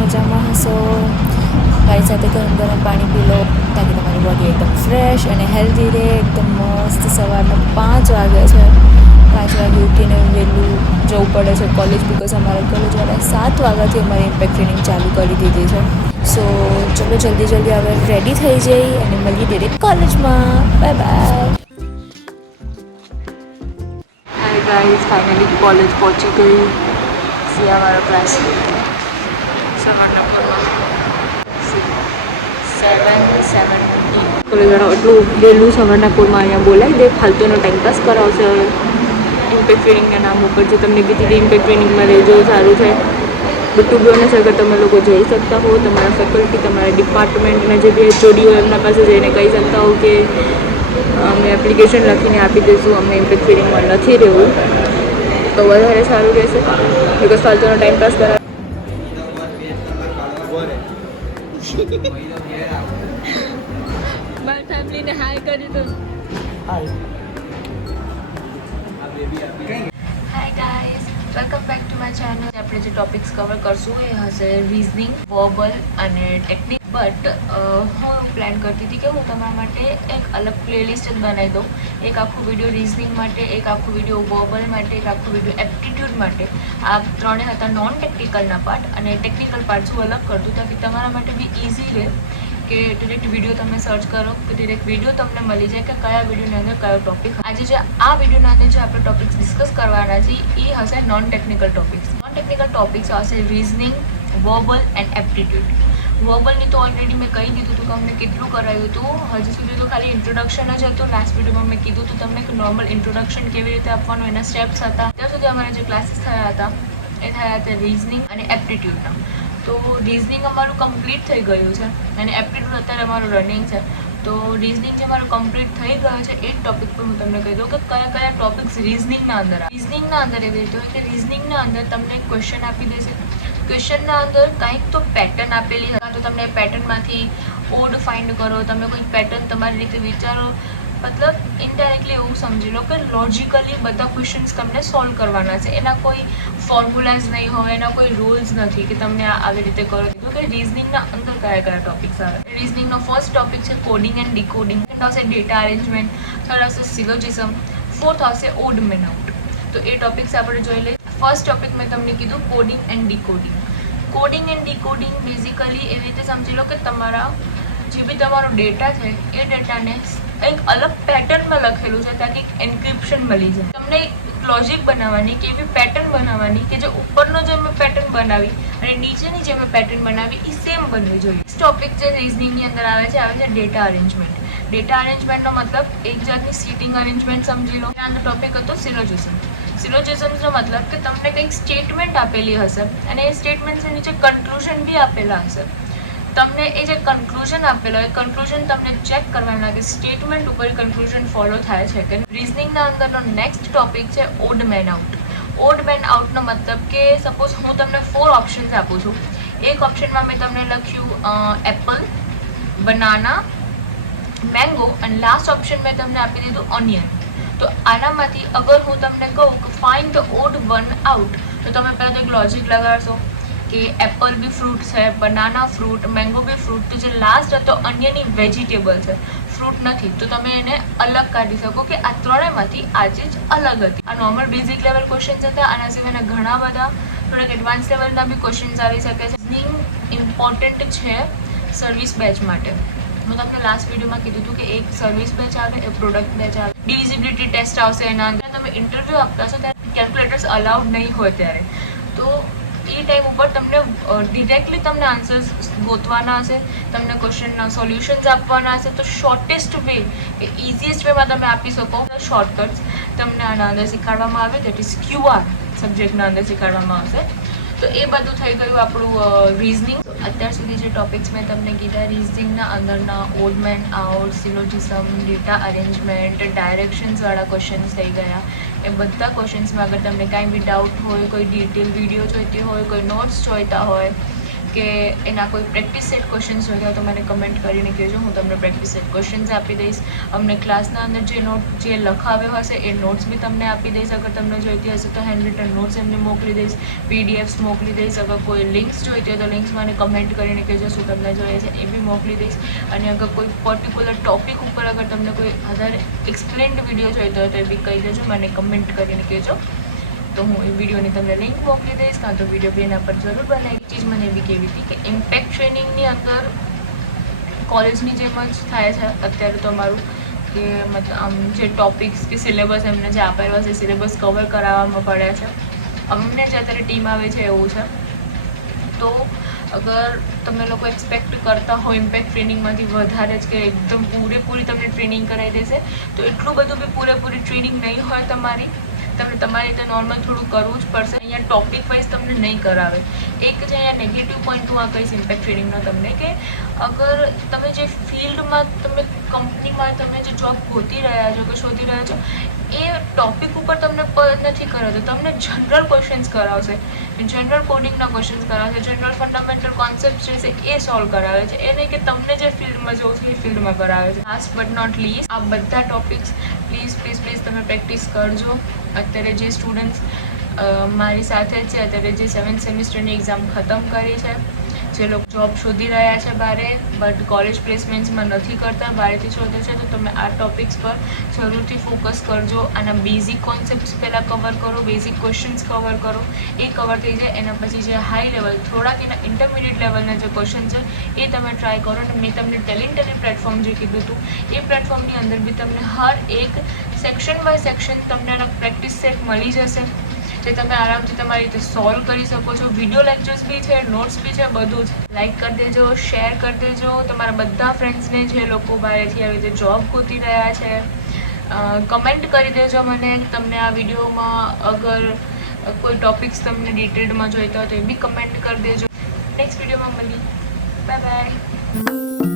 મજામાં હશો. મારી સાથે ગરમ પાણી પી લો તાકી તમારી બોડી એકદમ ફ્રેશ અને હેલ્ધી રહે. એકદમ મસ્ત. સવારના 5 વાગ્યા છે. 5 વાગે ઉઠીને વહેલું જવું પડે છે કોલેજ, બિકોઝ અમારા કોલેજવાળા 7 વાગ્યાથી અમારી ઇમ્પેક્ટ ટ્રેનિંગ ચાલુ કરી દીધી છે. સો ચલો જલ્દી હવે રેડી થઈ જઈ અને મળીએ ડિરેક્ટ કોલેજમાં. Bye bye. Hi guys, finally college પહોંચી ગઈ. સિયા મારો ક્લાસ સવારના પોરમાં 7:17 કોલેજવાળા એટલું વહેલું સવારના પોરમાં અહીંયા બોલાવી દે, ફાલતુનો ટાઈમપાસ કરાવશે. હવે ઇમ્પેક્ટ ટ્રેનિંગના નામ ઉપર જે તમને કીધી હતી ઇમ્પેક્ટ ટ્રેનિંગમાં રહેજો, સારું છે. બટ ટુ બી ઓનેસ્ટ, અગર તમે લોકો જઈ શકતા હો, તમારા ફેકલ્ટી, તમારા ડિપાર્ટમેન્ટના જે બી HOD હોય એમના પાસે જઈને કહી શકતા હો કે અમે એપ્લિકેશન લખીને આપી દઈશું, અમને ઇમ્પેક્ટ ટ્રેનિંગમાં નથી રહેવું, તો વધારે સારું રહેશે. બિકોઝ ફાલતુનો ટાઈમ પાસ કરાવે. મારી ફેમિલીને હાય કરી દો. Hi guys, welcome back to my channel. આપણે જે ટોપિક્સ કવર કરશું એ હશે રીઝનિંગ, વર્બલ અને ટેકનિક. બટ હું પ્લાન કરતી હતી કે હું તમારા માટે એક અલગ પ્લેલિસ્ટ જ બનાવી દઉં. એક આખું વિડીયો રીઝનિંગ માટે, એક આખું વિડીયો વર્બલ માટે, એક આખું વિડીયો એપ્ટિટ્યૂડ માટે. આ ત્રણે હતા નોન ટેકનિકલના પાર્ટ, અને ટેકનિકલ પાર્ટ શું અલગ કરતું તાકી તમારા માટે બી ઇઝી રહે કે ડિરેક્ટ વિડીયો તમે સર્ચ કરો કે ડિરેક્ટ વિડીયો તમને મળી જાય કે કયા વિડીયોની અંદર કયો ટોપિક. આજે જે આ વિડીયોના અંદર જે આપણે ટોપિક્સ ડિસ્કસ કરવાના છે એ હશે non technical topics. Non technical topics હશે રીઝનિંગ, વર્બલ એન્ડ એપ્ટિટ્યૂડ. વર્બલની તો ઓલરેડી મેં કહી દીધું હતું કે અમને કેટલું કરાયું હતું. હજી સુધી તો ખાલી ઇન્ટ્રોડક્શન જ હતું. લાસ્ટ વિડીયોમાં મેં કીધું હતું તમને કે નોર્મલ ઇન્ટ્રોડક્શન કેવી રીતે આપવાનું, એના સ્ટેપ્સ હતા. ત્યાં સુધી અમારા જે ક્લાસીસ થયા હતા એ થયા હતા રીઝનિંગ અને એપ્ટિટ્યૂડના. તો રીઝનિંગ અમારું કમ્પ્લીટ થઈ ગયું છે અને એપ્ટિટ્યૂડ અત્યારે અમારું રનિંગ છે. તો રીઝનિંગ જે મારું કમ્પ્લીટ થઈ ગયું છે એ ટોપિક પર હું તમને કહી દઉં કે કયા કયા ટોપિક્સ રીઝનિંગના અંદર આવે. રીઝનિંગના અંદર એવી રીતે હોય કે રીઝનિંગના અંદર તમને ક્વેશ્ચન આપી દેશે. ક્વેશ્ચનના અંદર કંઈક તો પેટર્ન આપેલી હોય, તો તમને પેટર્નમાંથી ઓડ ફાઇન્ડ કરો, તમે કોઈ પેટર્ન તમારી રીતે વિચારો. મતલબ ઇનડાયરેક્ટલી એવું સમજી લો કે લોજિકલી બધા ક્વેશ્ચન્સ તમને સોલ્વ કરવાના છે. એના કોઈ ફોર્મ્યુલાઝ નહીં હોય, એના કોઈ રૂલ્સ નથી કે તમને આવી રીતે કરો. કે રીઝનિંગના અંદર કયા કયા ટોપિક્સ આવે. રીઝનિંગનો ફર્સ્ટ ટોપિક છે કોડિંગ એન્ડ ડીકોડિંગ. સેકન્ડ આવશે ડેટા અરેન્જમેન્ટ. થર્ડ આવશે સિલોજિઝમ. ફોર્થ આવશે ઓડ મેન આઉટ. તો એ ટોપિક્સ આપણે જોઈ લઈએ. ફર્સ્ટ ટોપિક મેં તમને કીધું coding and decoding. Coding and decoding basically એવી રીતે સમજી લો કે તમારા જે બી તમારો ડેટા છે એ ડેટાને એક અલગ પેટર્નમાં લખેલું છે તાકી એન્ક્રિપ્શન મળી જાય. તમને લોજિક બનાવવાની કે એવી પેટર્ન બનાવવાની કે જે ઉપરનો જે મેં પેટર્ન બનાવી અને નીચેની જે મેં પેટર્ન બનાવી એ સેમ બનવી જોઈએ. ટોપિક જે રીઝનિંગની અંદર આવે છે ડેટા અરેન્જમેન્ટ. ડેટા અરેન્જમેન્ટનો મતલબ એક જાતની સીટિંગ અરેન્જમેન્ટ સમજી લો. આનો ટોપિક હતો સિલોજિઝમ. સિલોજિઝમ્સનો મતલબ કે તમને કંઈક સ્ટેટમેન્ટ આપેલી હશે અને એ સ્ટેટમેન્ટની નીચે કન્ક્લુઝન બી આપેલા હશે. તમને એ જે કન્ક્લુઝન આપેલો હોય કન્ક્લુઝન તમને ચેક કરવાના કે સ્ટેટમેન્ટ ઉપર કન્ક્લુઝન ફોલો થાય છે કે. રીઝનિંગના અંદરનો નેક્સ્ટ ટોપિક છે odd man out. Odd man આઉટનો મતલબ કે સપોઝ હું તમને 4 ઓપ્શન્સ આપું છું. એક ઓપ્શનમાં મેં તમને લખ્યું એપલ, બનાના, મેંગો અને લાસ્ટ ઓપ્શન મેં તમને આપી દીધું ઓનિયન. તો આનામાંથી અગર હું તમને કહું કે find the odd one out, તો તમે પહેલાં તો એક લોજિક લગાડશો કે એપલ બી ફ્રૂટ છે, બનાના ફ્રૂટ, મેંગો બી ફ્રૂટ. તો જે લાસ્ટ હતો ઓનિયન એ વેજીટેબલ છે, ફ્રૂટ નથી. તો તમે એને અલગ કાઢી શકો કે આ ત્રણેયમાંથી આ ચીજ અલગ હતી. આ નોર્મલ બેઝિક લેવલ ક્વેશ્ચન્સ હતા. આના સિવાયના ઘણા બધા થોડાક એડવાન્સ લેવલના બી ક્વેશ્ચન્સ આવી શકે છે. રીઝનિંગ ઇમ્પોર્ટન્ટ છે સર્વિસ બેચ માટે. હું તમને લાસ્ટ વિડીયોમાં કીધું હતું કે એક સર્વિસ બેચ આવે, એક પ્રોડક્ટ બેચ આવે, ડિવિઝિબિલિટી ટેસ્ટ આવશે. એના અંદર તમે ઇન્ટરવ્યૂ આપતા હશો ત્યારે કેલ્ક્યુલેટર્સ અલાઉડ નહીં હોય ત્યારે. તો એ ટાઈમ ઉપર તમને ડિરેક્ટલી તમને આન્સર્સ ગોતવાના હશે, તમને ક્વેશ્ચનના સોલ્યુશન્સ આપવાના હશે. તો શોર્ટેસ્ટ વે એ ઇઝીએસ્ટ વેમાં તમે આપી શકો. શોર્ટકટ્સ તમને આના અંદર શીખવાડવામાં આવે, દેટ ઇઝ QR સબ્જેક્ટના અંદર શીખવાડવામાં આવશે. તો એ બધું થઈ ગયું આપણું રીઝનિંગ. અત્યાર સુધી જે ટોપિક્સ મેં તમને કીધા રીઝનિંગના અંદરના odd man out, syllogism, data arrangement, ડાયરેક્શન્સવાળા ક્વેશ્ચન્સ થઈ ગયા. એ બધા ક્વેશ્ચન્સમાં અગર તમને કાંઈ બી ડાઉટ હોય, કોઈ ડિટેલ વિડીયો જોઈતી હોય, કોઈ નોટ્સ જોઈતા હોય કે એના કોઈ પ્રેક્ટિસ સેટ ક્વેશ્ચન્સ જોઈતા હોય તો મને કમેન્ટ કરીને કહેજો, હું તમને પ્રેક્ટિસ સેટ ક્વેશ્ચન્સ આપી દઈશ. અમને ક્લાસના અંદર જે લખાવ્યો હશે એ નોટ્સ બી તમને આપી દઈશ. અગર તમને જોઈતી હશે તો હેન્ડ રિટન નોટ્સ એમને મોકલી દઈશ, પીડીએફ્સ મોકલી દઈશ. અગર કોઈ લિંક્સ જોઈતી હોય તો લિંક્સ મને કમેન્ટ કરીને કહેજો શું તમને જોઈએ છે એ બી મોકલી દઈશ. અને અગર કોઈ પર્ટિક્યુલર ટૉપિક ઉપર અગર તમને કોઈ વધારે એક્સપ્લેન્ડ વિડીયો જોઈતો હોય તો એ બી કહી દેજો, મને કમેન્ટ કરીને કહેજો. તો હું એ વિડીયોની તમને લિંક મોકલી દઈશ, કાં તો વિડીયો બી એના પર જરૂર બનાવી. ચીજ મને એવી કહેવી હતી કે ઇમ્પેક્ટ ટ્રેનિંગની અંદર કોલેજની જેમ જ થાય છે અત્યારે તો અમારું, કે મતલબ આમ જે ટોપિક્સ કે સિલેબસ એમને જે આપેલો છે સિલેબસ કવર કરાવવામાં પડ્યા છે. અમને જે અત્યારે ટીમ આવે છે એવું છે. તો અગર તમે લોકો એક્સપેક્ટ કરતા હો ઇમ્પેક્ટ ટ્રેનિંગમાંથી વધારે જ કે એકદમ પૂરેપૂરી તમને ટ્રેનિંગ કરાવી દેશે, તો એટલું બધું બી પૂરેપૂરી ટ્રેનિંગ નહીં હોય તમારી. તમને તમારી રીતે નોર્મલ થોડું કરવું જ પડશે. અહીંયા ટોપિક વાઇઝ તમને નહીં કરાવે. એક જે અહીંયા નેગેટિવ પોઈન્ટ હું આ કહીશ ઇમ્પેક્ટ ટ્રેનિંગનો તમને, કે અગર તમે જે ફિલ્ડમાં તમે કંપનીમાં તમે જે જોબ ગોતી રહ્યા છો કે શોધી રહ્યા છો એ ટોપિક ઉપર તમને નથી કરાવતો, તમને જનરલ ક્વેશ્ચન્સ કરાવશે, જનરલ કોડિંગના ક્વેશ્ચન્સ કરાવશે, જનરલ ફંડામેન્ટલ કોન્સેપ્ટ જે છે એ સોલ્વ કરાવે છે. એ નહીં કે તમને જે ફિલ્ડમાં જવું છે એ ફિલ્ડમાં કરાવે છે. લાસ્ટ બટ નોટ લીસ્ટ, આ બધા ટોપિક્સ પ્લીઝ તમે પ્રેક્ટિસ કરજો. અત્યારે જે સ્ટુડન્ટ્સ મારી સાથે છે, અત્યારે જે 7th સેમિસ્ટરની એક્ઝામ ખતમ કરી છે, જે લોકો જોબ શોધી રહ્યા છે બારે બટ કોલેજ પ્લેસમેન્ટ્સમાં નથી કરતા, બહારથી શોધે છે, તો તમે આ ટોપિક્સ પર જરૂરથી ફોકસ કરજો. આના બેઝિક કોન્સેપ્ટ્સ પહેલાં કવર કરો, બેઝિક ક્વેશ્ચન્સ કવર કરો. એ કવર થઈ જાય એના પછી જે હાઈ લેવલ થોડાક એના ઇન્ટરમીડિયેટ લેવલના જે ક્વેશ્ચન છે એ તમે ટ્રાય કરો. અને મેં તમને ટેલેન્ટેડ પ્લેટફોર્મ જે કીધું હતું એ પ્લેટફોર્મની અંદર બી તમને હર એક સેક્શન બાય સેક્શન તમને એના પ્રેક્ટિસ સેટ મળી જશે, જે તમે આરામથી તમારી રીતે સોલ્વ કરી શકો છો. વિડીયો લેક્ચર્સ બી છે, નોટ્સ બી છે, બધું જ. લાઇક કરી દેજો, શેર કરી દેજો તમારા બધા ફ્રેન્ડ્સને જે લોકો બહારથી આવી રીતે જોબ ગોતી રહ્યા છે. કમેન્ટ કરી દેજો મને તમને આ વિડીયોમાં અગર કોઈ ટોપિક્સ તમને ડિટેલમાં જોઈતા હોય તો એ બી કમેન્ટ કરી દેજો. નેક્સ્ટ વિડીયોમાં મળીએ. Bye bye.